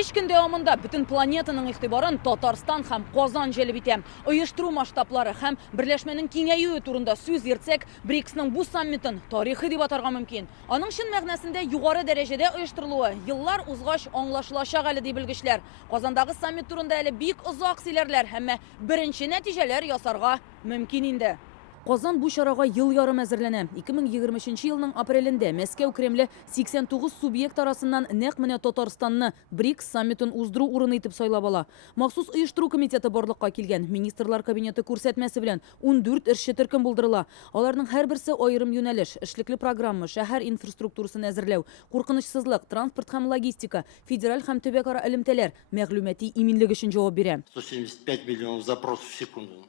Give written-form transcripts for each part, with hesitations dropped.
3 kun davomida butun planetaning ig'tiborini Tatariston ham Qozon jelib etdi. Uyushtirish masshtablari ham birlashmaning kengayuvi turida so'z yurtsak, BRICSning bu sammitin tarixiy deb atarga mumkin. Aning shin ma'nosida yuqori darajada uyushtirilуы yillar uzg'ash anglashilashaq hali deb bilgishlar. Qozondagi sammit turida hali buyuk uzoq silerlar, hamma birinchi natijalar yasarga mumkin indi. Qozon bu şarağa yıl yarım hazırlanı. 2023 yılının aprelinde Moskva Kremli 89 subyekt arasından naq Tataristan'ını BRICS sammitin uzduru urunu etip soylab ala. Maxsus uyuşturu komiteti borliqqa kelgen ministrlar kabineti ko'rsatmasi bilan 14 irshi turkum buldurula. Alarning har birisi ayrim yo'nalish, ishlikli programma, shahar infrastrukturasini azirlaw, qo'rqinchsizlik, transport ham logistika, federal ham tubakara ilimtalar, ma'lumoti iminligi uchun javob beradi. 175 миллионов запросов в секунду.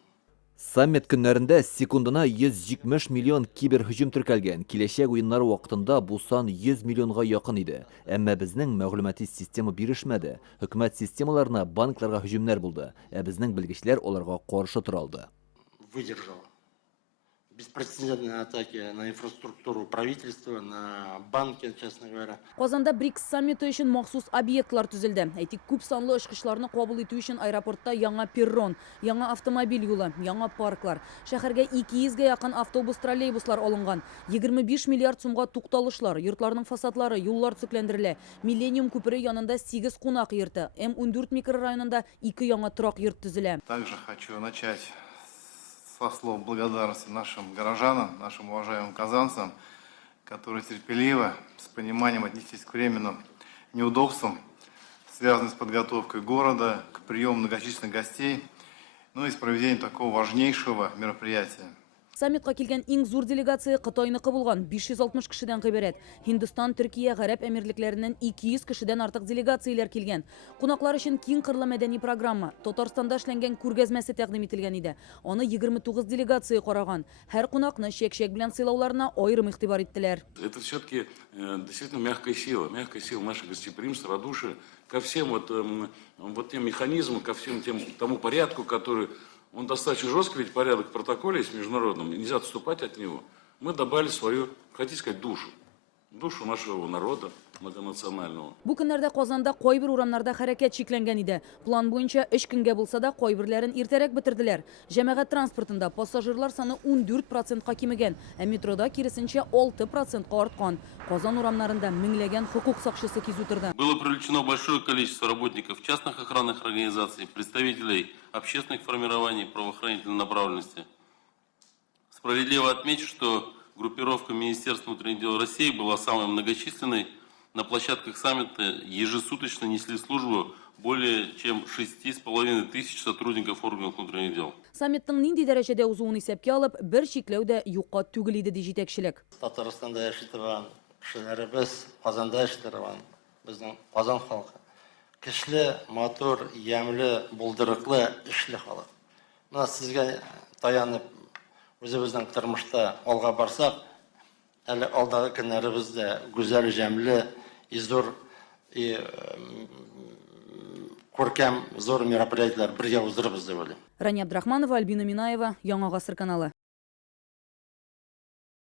Саммит күннәрендә секундына 170 миллион кибер һөҗүм теркәлгән. Киләчәк уеннары вакытында бу сан 100 миллионга якын иде. Әмма безнең мәгълүмати система бирешмәде. Хөкүмәт системаларына банкларга һөҗүмнәр булды. Ә безнең белгечләр аларга каршы тора алды. Выдержал беспрецедентные атаки на инфраструктуру правительства, на банки, честно говоря. Qozonda BRICS sammiti uchun maxsus obyektlar tuzildi. Aytik ko'p sonli ishqishlarni qabul etuvchi uchun aeroportda yangi perron, yangi avtomobil yo'li, yangi parklar, shaharga 200 ga yaqin avtobus, trolleybuslar olingan. 25 milliard so'mga to'xtalishlar, yurtlarning fasadlari, yo'llar tiklantirildi. Millennium ko'piri yonida 8 qo'noq yurti, M14 mikrorayonida 2 yangi turoq yurt tuzildi. Также хочу начать со слов благодарности нашим горожанам, нашим уважаемым казанцам, которые терпеливо, с пониманием отнеслись к временным неудобствам, связанным с подготовкой города, к приему многочисленных гостей, ну и с проведением такого важнейшего мероприятия. Саммитка келген иң зур делегация Кытайныкы булган 560 кешедән гыйбарәт. Hindistan, Төркия, Гарәп әмирлекләреннән 200 кешедән артык делегацияләр килгән. Кунаклар өчен киң кырлы мәдәни программа Татарстанда эшләнгән күргәзмәсе тәкъдим ителгән иде. Аны 29 делегация караган. Һәр кунакны чәк-чәк белән сыйлауларына аерым игътибар иттеләр. Это все-таки действительно мягкая сила нашего гостеприимства, радушия ко всем вот тем механизмам, ко всем тому порядку, который он достаточно жесткий, ведь порядок в протоколе есть международном, нельзя отступать от него. Мы добавили свою, хотите сказать, душу нашего народа многонационального. Бу көннәрдә Казанда кайбер урамнарда хәрәкәт шикләнгән иде. План буенча 3 көнгә булса да кайберләрен иртәрәк бетерделәр. Җәмәгать транспортында пассажирлар саны 14%-ка кимегән, ә метрода киресенчә 6%-ка арткан. Казан урамнарында меңләгән хукук сакчысы кизү торды. Было привлечено большое количество работников частных охранных организаций, представителей общественных формирований правоохранительной направленности. Справедливо отмечу, что группировка Министерства внутренних дел России была самой многочисленной. На площадках саммита ежесуточно несли службу более чем 6,5 тысяч сотрудников органов внутренних дел. Саммитның нинди дәрәҗәдә узуын исәпкә алып, бер шикләү дә юкка түгел иде ди җитәкчелек. Татарстанда яши торган кешеләребез, Казанда яши торган безнең Казан халкы. Кечле, матур, ямлы, булдырыклы, эшле халык. Менә сезгә таянып, үзебезнең тормышта алга барсак, әле алдагы көннәребездә гүзәл, җәмле, зур и күркәм зур мероприятиеләр бергә уздырырбыз дип уйлыйм. Рания Абдрахманова, Альбина Минаева, Яңа гасыр каналы.